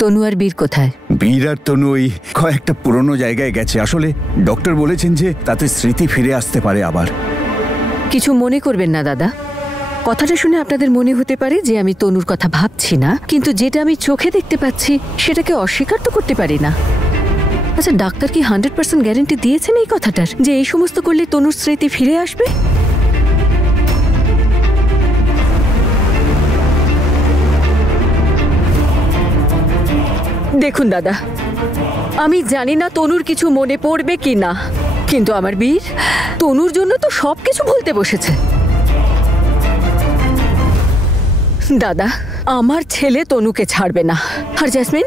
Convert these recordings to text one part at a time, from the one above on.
তনু আর বীর কোথায়? বীর আর তনু ওই কয়েকটা পুরনো জায়গায় গেছে। আসলে ডক্টর বলেছেন যে তাতে স্মৃতি ফিরে আসতে পারে আবার। কিছু মনে করবেন না দাদা, কথাটা শুনে আপনাদের মনে হতে পারে যে আমি তনুর কথা ভাবছি না, কিন্তু যেটা আমি চোখে দেখতে পাচ্ছি সেটাকে অস্বীকার তো করতে পারি না। আচ্ছা, ডাক্তার কি 100% গ্যারান্টি দিয়েছেন এই কথাটার যে এই সমস্ত করলে তনুর স্মৃতি ফিরে আসবে? দেখুন দাদা, আমি জানি না তনুর কিছু মনে পড়বে কি না, কিন্তু আমার বীর তনুর জন্য তো সবকিছু ভুলতে বসেছে। দাদা, আমার ছেলে তনুকে ছাড়বে না। আর জ্যাসমিন,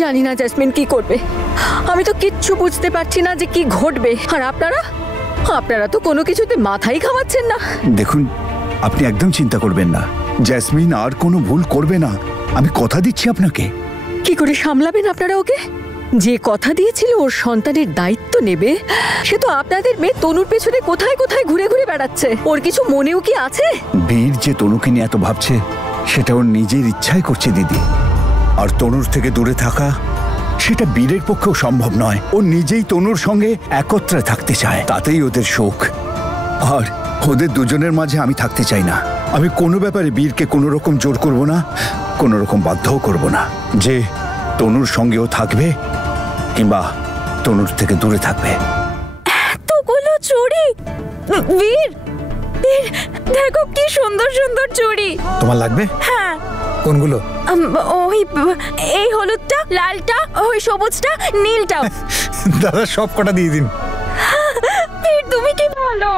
জানি না জ্যাসমিন কি করবে। আমি তো কিচ্ছু বুঝতে পারছি না যে কি ঘটবে। আর আপনারা তো কোনো কিছুতে মাথাই ঘামাচ্ছেন না। দেখুন, আপনি একদম চিন্তা করবেন না, জ্যাসমিন আর কোনো ভুল করবে না, আমি কথা দিচ্ছি আপনাকে। কি করে সামলাবেন আপনারা ওকে? যে কথা দিয়েছিল ওর সন্তানের দায়িত্ব নেবে, সে তো আপনাদের মেয়ে তনুর পেছনে কোথায় কোথায় ঘুরে ঘুরে বেড়াচ্ছে। ওর কিছু মনেও কি আছে? বীর যে তনুকে নিয়ে এত ভাবছে সেটা ওর নিজের ইচ্ছাই করছে দিদি। আর তনুর থেকে দূরে থাকা সেটা বীরের পক্ষেও সম্ভব নয়। ও নিজেই তনুর সঙ্গে একত্রে থাকতে চায়, তাতেই ওদের সুখ। আর ওদের দুজনের মাঝে আমি থাকতে চাই না। আমি কোনো ব্যাপারে বীরকে কোনো রকম জোর করব না, কোনো রকম বাধ্যও করব না যে তনুর সঙ্গেও থাকবে কিংবা তনুর থেকে দূরে থাকবে। এতগুলো চুড়ি! বীর, দেখো কি সুন্দর সুন্দর চুড়ি। তোমার লাগবে? হ্যাঁ। কোনগুলো? ওই এই হলুদটা, লালটা, ওই সবুজটা, নীলটা। দাদা সব কটা দিয়ে দিন। বীর, তুমি কি ভালো।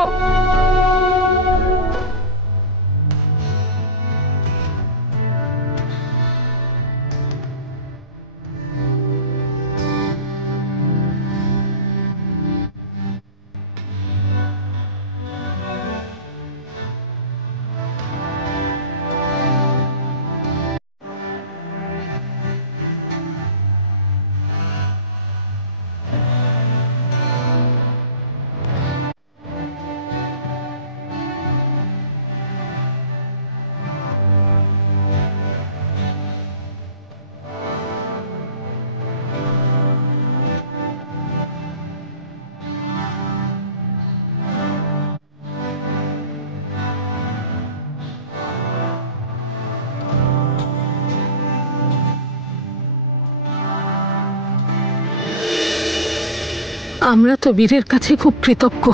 আমরা তো বীরের কাছে খুব কৃতজ্ঞ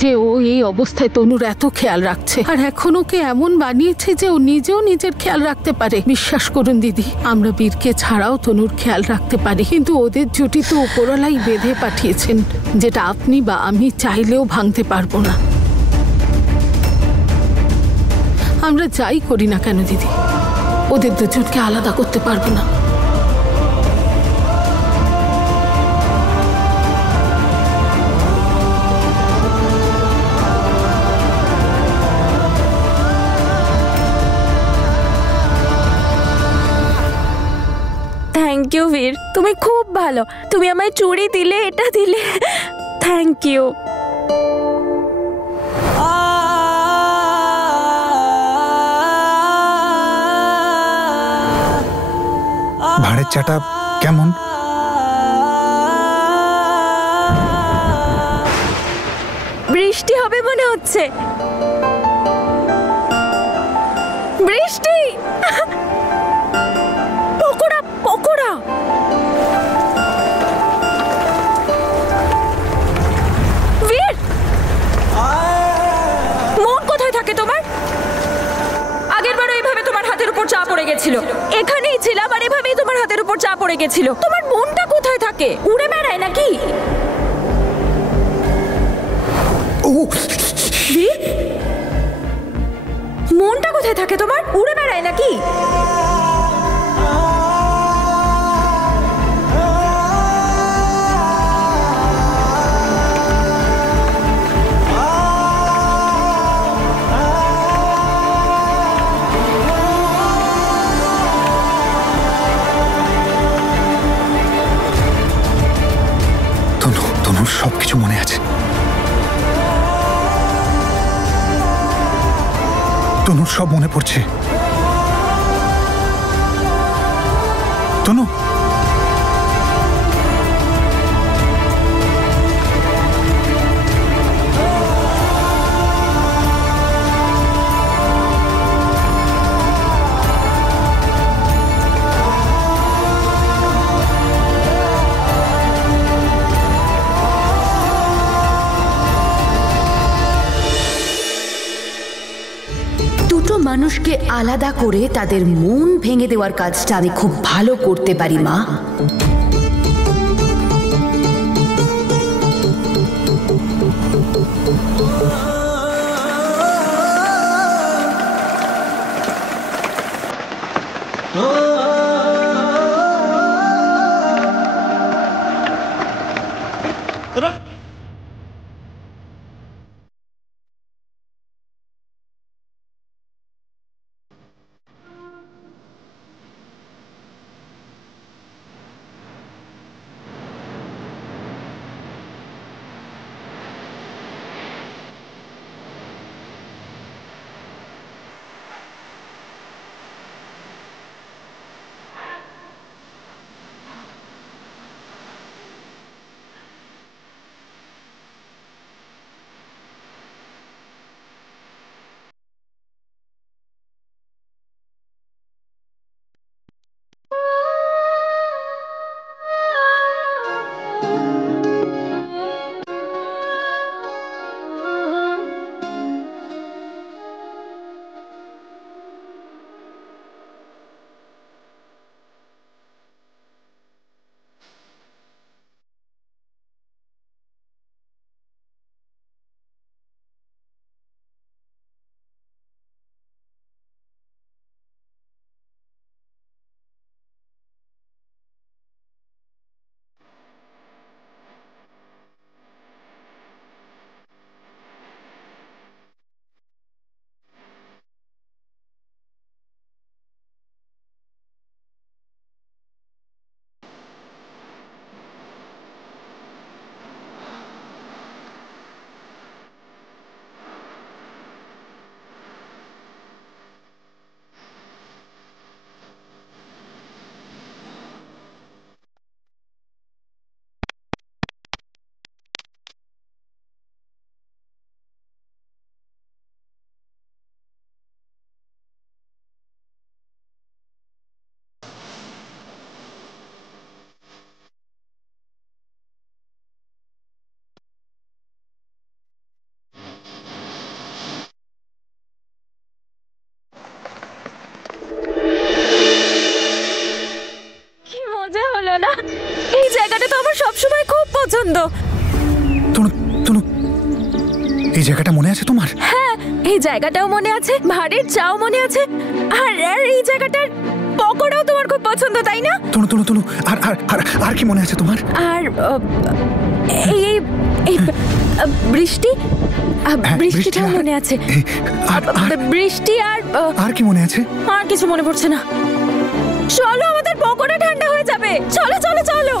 যে ও এই অবস্থায় তনুর এত খেয়াল রাখছে, আর এখন ওকে এমন বানিয়েছে যে ও নিজেও নিজের খেয়াল রাখতে পারে। বিশ্বাস করুন দিদি, আমরা বীরকে ছাড়াও তনুর খেয়াল রাখতে পারি, কিন্তু ওদের জুটি তো উপরওয়ালাই বেঁধে পাঠিয়েছেন, যেটা আপনি বা আমি চাইলেও ভাঙতে পারবো না। আমরা যাই করি না কেন দিদি, ওদের দুজনকে আলাদা করতে পারবো না। থ্যাংক ইউ বীর, তুমি খুব ভালো। তুমি আমায় চুড়ি দিলে, এটা দিলে, থ্যাংক ইউ। ভাঁড়ের চাটা কেমন? বৃষ্টি হবে মনে হচ্ছে। বৃষ্টি! পকোড়া পকোড়া! বীর, মন কোথায় থাকে তোমার? আগেরবারও এইভাবে তোমার হাতের উপর চা পড়ে গেছিল। এখানেই ছিলাম আর এভাবেই তোমার হাতের উপর চা পড়ে গেছিল। তোমার মনটা কোথায় থাকে? উড়ে বেড়ায় নাকি? বীর, মনটা কোথায় থাকে তোমার? উড়ে বেড়ায় নাকি? তনুর সবকিছু মনে আছে। তনুর সব মনে পড়ছে। তনু, দুটো মানুষকে আলাদা করে তাদের মন ভেঙে দেওয়ার কাজটা আমি খুব ভালো করতে পারি মা। না, এই জায়গাটা তো আমার সবসময় খুব পছন্দ। তনু, তনু, এই জায়গাটা মনে আছে তোমার? হ্যাঁ, এই জায়গাটাও মনে আছে, ভাড়ের চাও মনে আছে, আর এই জায়গাটার পকোড়াও তোমার খুব পছন্দ, তাই না? তনু, তনু, তনু, আর আর আর আর কি মনে আছে তোমার? আর এই এই এই বৃষ্টি, বৃষ্টিটাও মনে আছে। বৃষ্টি আর কি মনে আছে? আর কিছু মনে পড়ছে না। চলো, আমাদের পকোড়া ঠান্ডা হয়ে যাবে। চলো চলো চলো।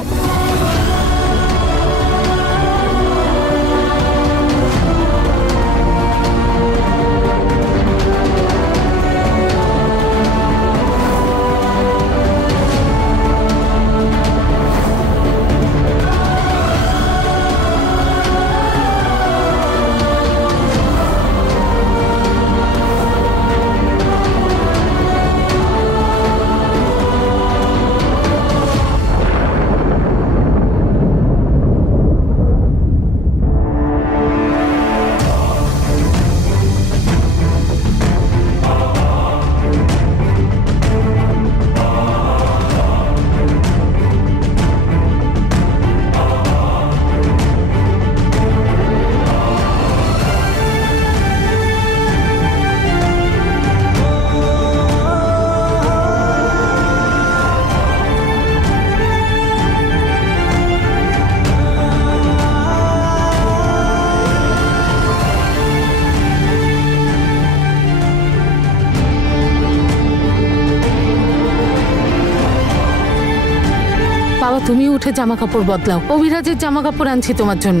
তুমি উঠে জামা কাপড় বদলাও, অভিরাজের জামা কাপড় আনছি তোমার জন্য।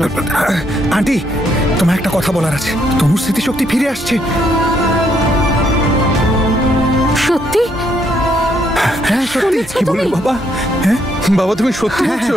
আন্টি, তোমার একটা কথা বলার আছে। তনুর স্মৃতিশক্তি ফিরে আসছে। সত্যি? হ্যাঁ সত্যি। কি বলো বাবা? হ্যাঁ বাবা, তুমি সত্যি বলছো?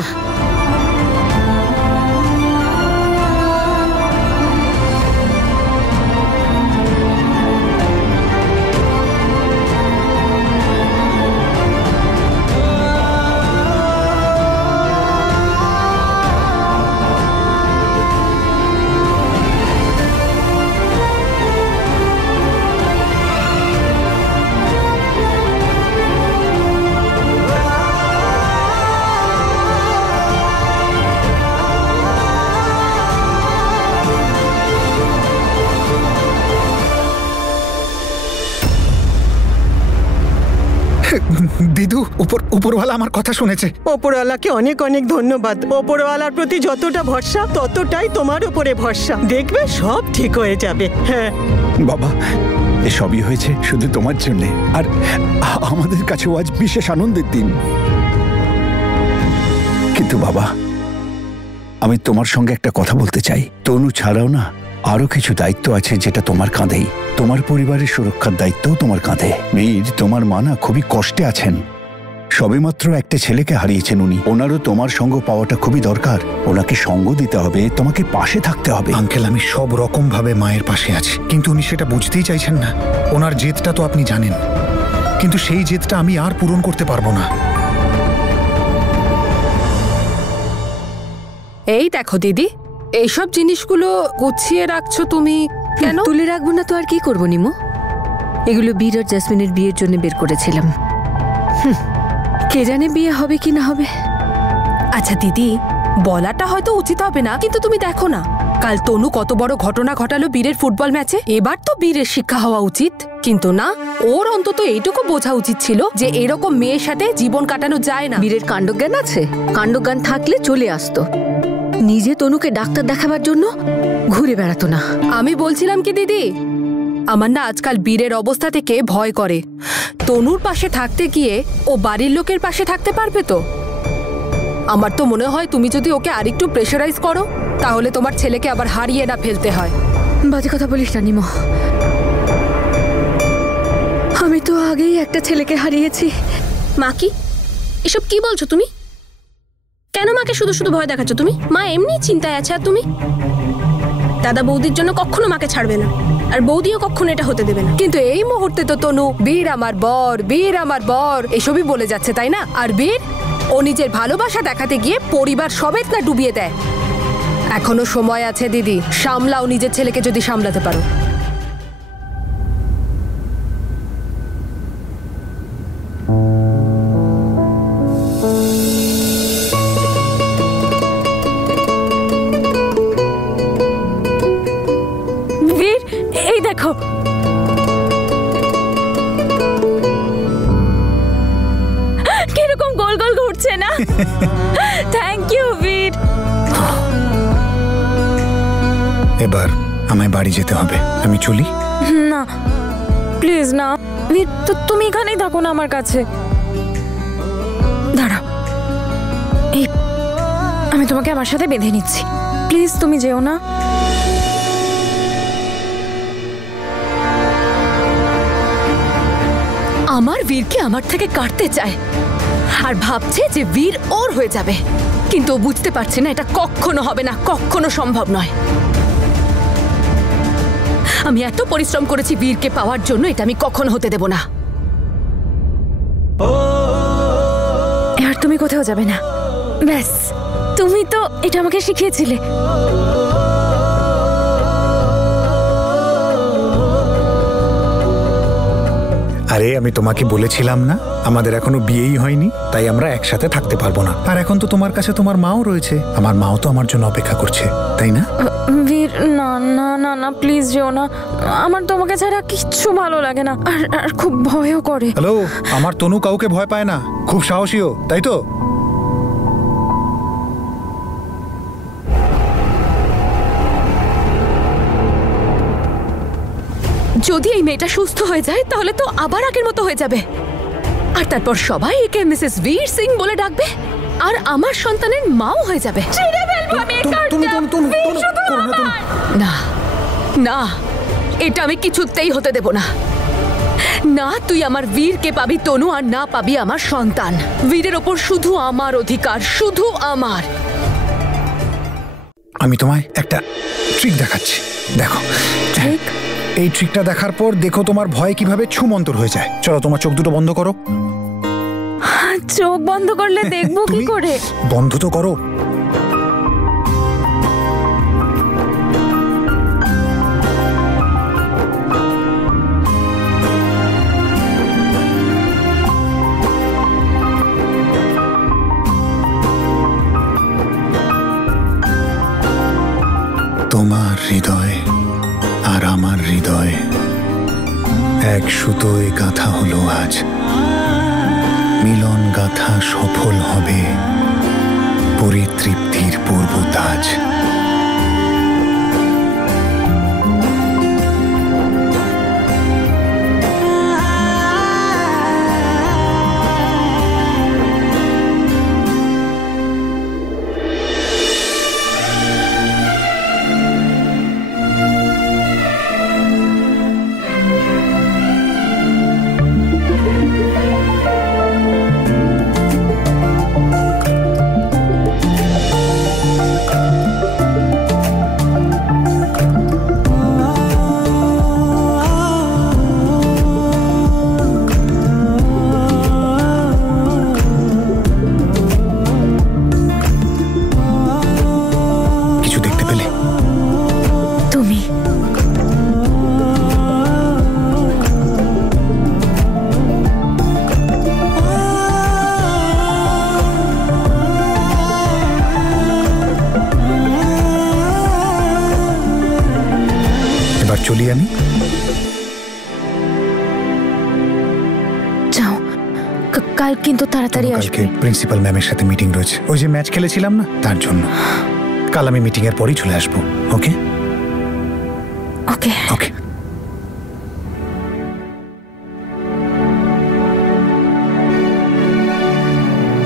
দিদু, উপরওয়ালা আমার কথা শুনেছে। ওপরওয়ালাকে অনেক অনেক ধন্যবাদ। ওপরওয়ালার প্রতি যতটা ভরসা ততটাই তোমার উপরে ভরসা। দেখবে সব ঠিক হয়ে যাবে। হ্যাঁ বাবা, এসবই হয়েছে শুধু তোমার জন্যে, আর আমাদের কাছেও আজ বিশেষ আনন্দের দিন। কিন্তু বাবা, আমি তোমার সঙ্গে একটা কথা বলতে চাই। তনু ছাড়াও না আরো কিছু দায়িত্ব আছে যেটা তোমার কাঁধেই। তোমার পরিবারের সুরক্ষার দায়িত্বও তোমার কাঁধে। মীর, তোমার মা না খুবই কষ্টে আছেন। সবেমাত্র একটা ছেলেকে হারিয়েছেন উনি। ওনারও তোমার সঙ্গ পাওয়াটা খুবই দরকার। ওনাকে সঙ্গ দিতে হবে, তোমাকে পাশে থাকতে হবে। আঙ্কেল, আমি সব রকম ভাবে মায়ের পাশে আছি, কিন্তু উনি সেটা বুঝতেই চাইছেন না। ওনার জেদটা তো আপনি জানেন, কিন্তু সেই জেদটা আমি আর পূরণ করতে পারবো না। এই দেখো দিদি, এইসব জিনিসগুলো গুছিয়ে রাখছো তুমি কেন? তুলে রাখবো না তো আর কি করবো নিমো? এগুলো বীর আর জাসমিনের বিয়ের জন্য বের করেছিলাম। কে জানে বিয়ে হবে কি না হবে। আচ্ছা দিদি, বলাটা হয়তো উচিত হবে না, কিন্তু তুমি দেখো না কাল তনু কত বড় ঘটনা ঘটালো বীরের ফুটবল ম্যাচে। এবার তো বীরের শিক্ষা হওয়া উচিত, কিন্তু না, ওর অন্তত এইটুকু বোঝা উচিত ছিল যে এরকম মেয়ের সাথে জীবন কাটানো যায় না। বীরের কাণ্ডজ্ঞান আছে, কাণ্ডজ্ঞান থাকলে চলে আসতো। নিজে তনুকে ডাক্তার দেখাবার জন্য ঘুরে বেড়াতো না। আমি বলছিলাম কি দিদি, আমার না আজকাল বীরের অবস্থা থেকে ভয় করে। তনুর পাশে থাকতে গিয়ে ও বাড়ির লোকের পাশে থাকতে পারবে তো? আমার তো মনে হয় তুমি যদি ওকে আরেকটু প্রেশারাইজ করো, তাহলে তোমার ছেলেকে আবার হারিয়ে না ফেলতে হয়। বাজে কথা বলিস না নিমো। আমি তো আগেই একটা ছেলেকে হারিয়েছি। মা কি এসব কি বলছো তুমি? কেন মাকে শুধু শুধু ভয় দেখাচ্ছ তুমি? মা এমনি চিন্তায় আছে, আর তুমি? দাদা বৌদির জন্য কখনো মাকে ছাড়বে না, আর বৌদিও কখনো এটা হতে দেবে না। কিন্তু এই মুহূর্তে তো তনু বীর আমার বর, বীর আমার বর এসবই বলে যাচ্ছে, তাই না? আর বীর ও নিজের ভালোবাসা দেখাতে গিয়ে পরিবার সমেত না ডুবিয়ে দেয়। এখনো সময় আছে দিদি, সামলাও নিজের ছেলেকে যদি সামলাতে পারো। বীর, এই দেখো, কিরকম গোল গোল ঘুরছে না? থ্যাংক ইউ বীর। এবার আমায় বাড়ি যেতে হবে, আমি চলি। না প্লিজ না বীর, তুমি এখানেই থাকো না আমার কাছে। দাঁড়াও, এই আমি তোমাকে আমার সাথে বেঁধে নিচ্ছি। প্লিজ তুমি যেও না। আমার বীরকে আমার থেকে কাটতে চায় আর ভাবছে যে বীর ওর হয়ে যাবে, কিন্তু ও বুঝতে পারছে না এটা কখনো হবে না, কখনো সম্ভব নয়। আমি এত পরিশ্রম করেছি বীরকে পাওয়ার জন্য, এটা আমি কখনো হতে দেব না। এবার তুমি কোথাও যাবে না, ব্যাস। তুমি তো এটা আমাকে শিখিয়েছিলে। আরে আমি তোমাকে বলেছিলাম না আমাদের এখনো বিয়েই হয়নি, তাই আমরা একসাথে থাকতে পারবো না। আর এখন তো তোমার কাছে তোমার মাও রয়েছে, আমার মাও তো আমার জন্য অপেক্ষা করছে, তাই না? বীর, না না না না, প্লিজ যেও না। আমার তোমাকে ছাড়া কিচ্ছু ভালো লাগে না, আর খুব ভয়ও করে। হ্যালো, আমার তনু কাউকে ভয় পায় না, খুব সাহসীও, তাই তো? যদি এই মেয়েটা সুস্থ হয়ে যায় তাহলে তো আবার আগের মতো হয়ে যাবে, আর তারপর সবাই একে মিসেস বীর সিং বলে ডাকবে, আর আমার সন্তানের মাও হয়ে যাবে। না না, এটা আমি কিছুতেই হতে দেব না। না তুই আমার বীরকে পাবি তনু, আর না পাবি আমার সন্তান। বীরের ওপর শুধু আমার অধিকার, শুধু আমার। আমি তোমায় একটা ট্রিক দেখাচ্ছি, দেখো। এই ট্রিকটা দেখার পর দেখো তোমার ভয় কিভাবে ছুমন্তর হয়ে যায়। চলো তোমার চোখ দুটো বন্ধ করো। চোখ বন্ধ করলে দেখবো কি করে? বন্ধ তো করো। তোমার হৃদয় আর আমার হৃদয় এক সুতোয় গাঁথা হলো আজ। মিলন গাথা সফল হবে, পরিতৃপ্তির পূর্ব তাজ। চলি আমি। যাও, কাল কিন্তু তাড়াতাড়ি আসবে। প্রিন্সিপাল ম্যামের সাথে মিটিং রয়েছে, ওই যে ম্যাচ খেলেছিলাম না, তার জন্য। কাল আমি মিটিং এর পরেই চলে আসবো। ওকে ওকে ওকে।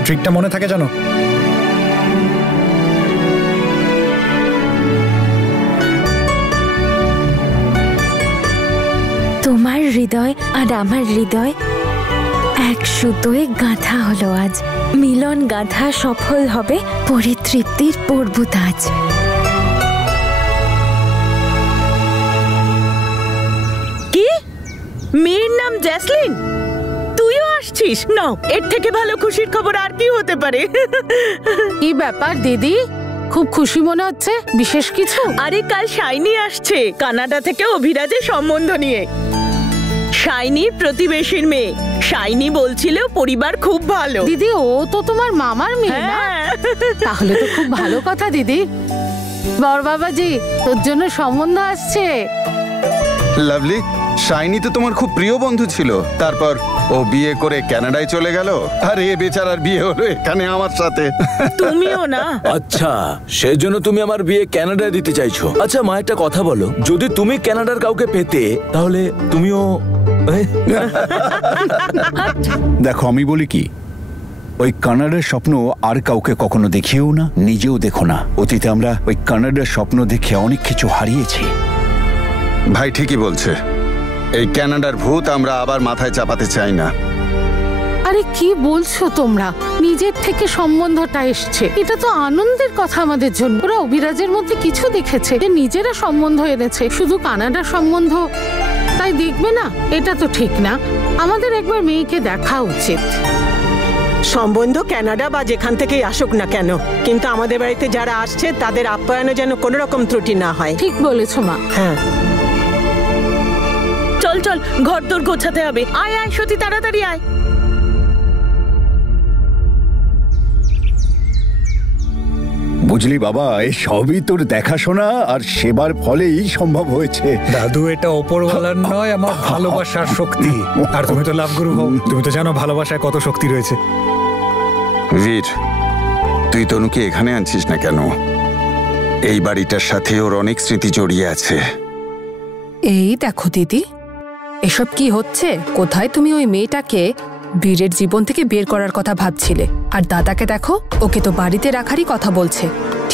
ট্রিকটা মনে থাকে জানো? তোমার হৃদয় আর আমার হৃদয় এক সুতোয় গাঁথা হলো আজ। মিলন গাঁথা সফল হবে, পরিতৃপ্তির পূর্ব তাজ। কি? মেয়ের নাম জ্যাসলিন? তুইও আসছিস? নাও, এর থেকে ভালো খুশির খবর আর কি হতে পারে? কি ব্যাপার দিদি, খুব খুশি মনে হচ্ছে, বিশেষ কিছু? আরে কাল শাইনি আসছে কানাডা থেকে অভিরাজের সম্বন্ধ নিয়ে। শাইনির প্রতিবেশীর মেয়ে। শাইনি বলছিল পরিবার খুব ভালো। দিদি, ও তো তোমার মামার মেয়ে না? তাহলে তো খুব ভালো কথা দিদি। বড় বাবাজি, তোর জন্য সম্বন্ধ আসছে। লাভলি, শাইনি তো তোমার খুব প্রিয় বন্ধু ছিল, তারপর ও বিয়ে করে কানাডায় চলে গেল, আর এ বেচারার বিয়ে হলো এখানে আমার সাথে। তুমিও না? আচ্ছা, সেজন্য তুমি আমার বিয়ে কানাডায় দিতে চাইছো? আচ্ছা মা, একটা কথা বলো, যদি তুমি কানাডার কাউকে পেতে তাহলে তুমিও। দেখো, আমি বলি কি, ওই কানাডার স্বপ্ন আর কাউকে কখনো দেখিও না, নিজেও দেখো না। অতীতে আমরা ওই কানাডার স্বপ্ন দেখে অনেক কিছু হারিয়েছি। ভাই ঠিকই বলছে, এই কানাডার ভূত আমরা আবার মাথায় চাপাতে চাই না। আরে কি বলছো তোমরা? নিজের থেকে সম্বন্ধটা এসছে, এটা তো আনন্দের কথা আমাদের জন্য। ওরা অভিরাজের মধ্যে কিছু দেখেছে, যে নিজেরা সম্বন্ধ এনেছে, শুধু কানাডার সম্বন্ধ তাই দেখবে না? এটা তো ঠিক না। আমাদের একবার মেয়েকে দেখা উচিত। সম্বন্ধ কানাডা বা যেখান থেকেই আসুক না কেন, কিন্তু আমাদের বাড়িতে যারা আসছে তাদের আপ্যায়নে যেন কোনো রকম ত্রুটি না হয়। ঠিক বলেছো মা। হ্যাঁ, চল চল, ঘর দোর গোছাতে হবে। আয় আয় সত্যি, তাড়াতাড়ি আয়। বুঝলি বাবা, এই সবই তোর দেখাশোনা আর সেবার ফলেই সম্ভব হয়েছে। দাদু, এটা ওপরওয়ালার নয়, আমার ভালোবাসার শক্তি। আর তুমি তো লাভ গুরু হও, তুমি তো জানো ভালোবাসায় কত শক্তি রয়েছে। বীর, তুই তনুকে এখানে আনছিস না কেন? এই বাড়িটার সাথে ওর অনেক স্মৃতি জড়িয়ে আছে। এই দেখো দিদি, এসব কি হচ্ছে? কোথায় তুমি ওই মেয়েটাকে বীরের জীবন থেকে বের করার কথা ভাবছিলে, আর দাদাকে দেখো, ওকে তো বাড়িতে রাখারই কথা বলছে।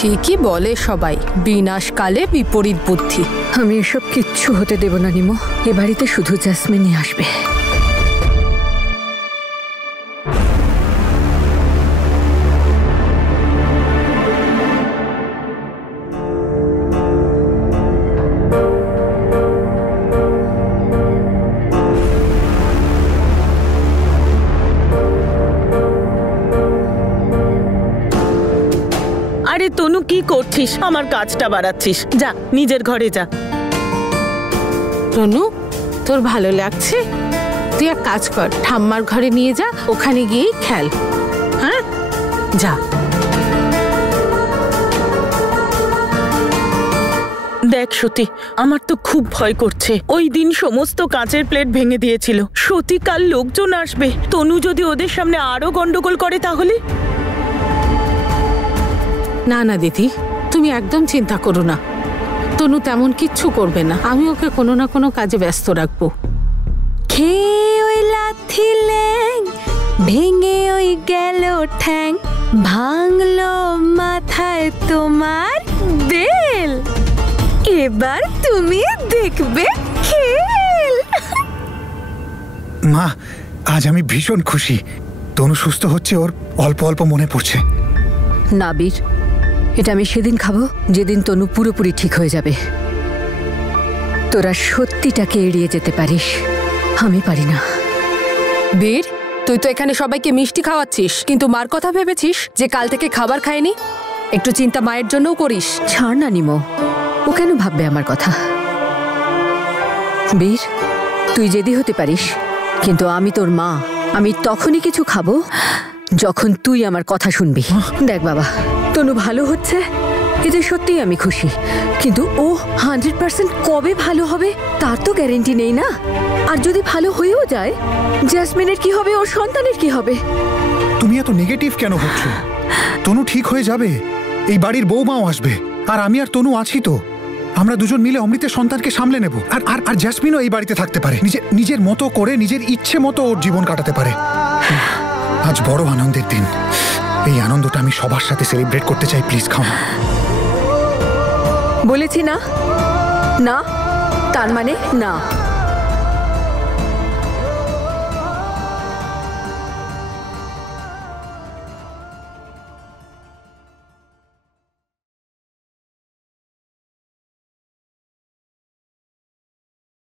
ঠিকই বলে সবাই, বিনাশকালে বিপরীত বুদ্ধি। আমি এসব কিচ্ছু হতে দেব না নিমো। এ বাড়িতে শুধু জাসমিনই আসবে। আরে তনু, কি করছিস? আমার কাজটা বাড়াচ্ছিস। যা নিজের ঘরে যা। তনু, তোর ভালো লাগছে? তুই এক কাজ কর, ঠাম্মার ঘরে নিয়ে যা, ওখানে গিয়েই খেল। হ্যাঁ, যা। দেখ সতী, আমার তো খুব ভয় করছে। ওই দিন সমস্ত কাঁচের প্লেট ভেঙে দিয়েছিল। সতী, কাল লোকজন আসবে। তনু যদি ওদের সামনে আরো গন্ডগোল করে তাহলে? না না দিদি, তুমি একদম চিন্তা করো না। তনু তেমন কিচ্ছু করবে না। আমি ওকে কোনো না কোনো কাজে ব্যস্ত রাখবো। খেয়ে ওই লাথি ল্যাং, ভেঙে ওই গেল ঠ্যাং, ভাঙলো মাথায় তোমার বেল, এবার তুমি দেখবে খেল। মা, আজ আমি ভীষণ খুশি। তনু সুস্থ হচ্ছে, ওর অল্প অল্প মনে পড়ছে। না বীর, এটা আমি সেদিন খাবো যেদিন তনু পুরোপুরি ঠিক হয়ে যাবে। তোরা সত্যিটাকে এড়িয়ে যেতে পারিস, আমি পারি না। বীর, তুই তো এখানে সবাইকে মিষ্টি খাওয়াচ্ছিস, কিন্তু মার কথা ভেবেছিস যে কাল থেকে খাবার খায়নি? একটু চিন্তা মায়ের জন্যও করিস। ছাড় না নিমো, ও কেন ভাববে আমার কথা? বীর, তুই জেদি হতে পারিস, কিন্তু আমি তোর মা। আমি তখনই কিছু খাবো যখন তুই আমার কথা শুনবি। দেখ বাবা, তনু ভালো হচ্ছে, এতে সত্যিই আমি খুশি, কিন্তু ও 100% কবে ভালো হবে তার তো গ্যারেন্টি নেই না। আর যদি ভালো হয়েও যায়, জাসমিনের কি হবে, ওর সন্তানের কি হবে? তুমি এত নেগেটিভ কেন হচ্ছ? তনু ঠিক হয়ে যাবে, এই বাড়ির বৌমাও আসবে, আর আমি আর তনু আছি তো। আমরা দুজন মিলে অমৃতের সন্তানকে সামলে নেব। আর আর আর জাসমিনও এই বাড়িতে থাকতে পারে, নিজের মতো করে, নিজের ইচ্ছে মতো ওর জীবন কাটাতে পারে। আজ বড় আনন্দের দিন, এই আনন্দটা আমি সবার সাথে সেলিব্রেট করতে চাই। প্লিজ খাও। বলেছি না, না তার মানে না।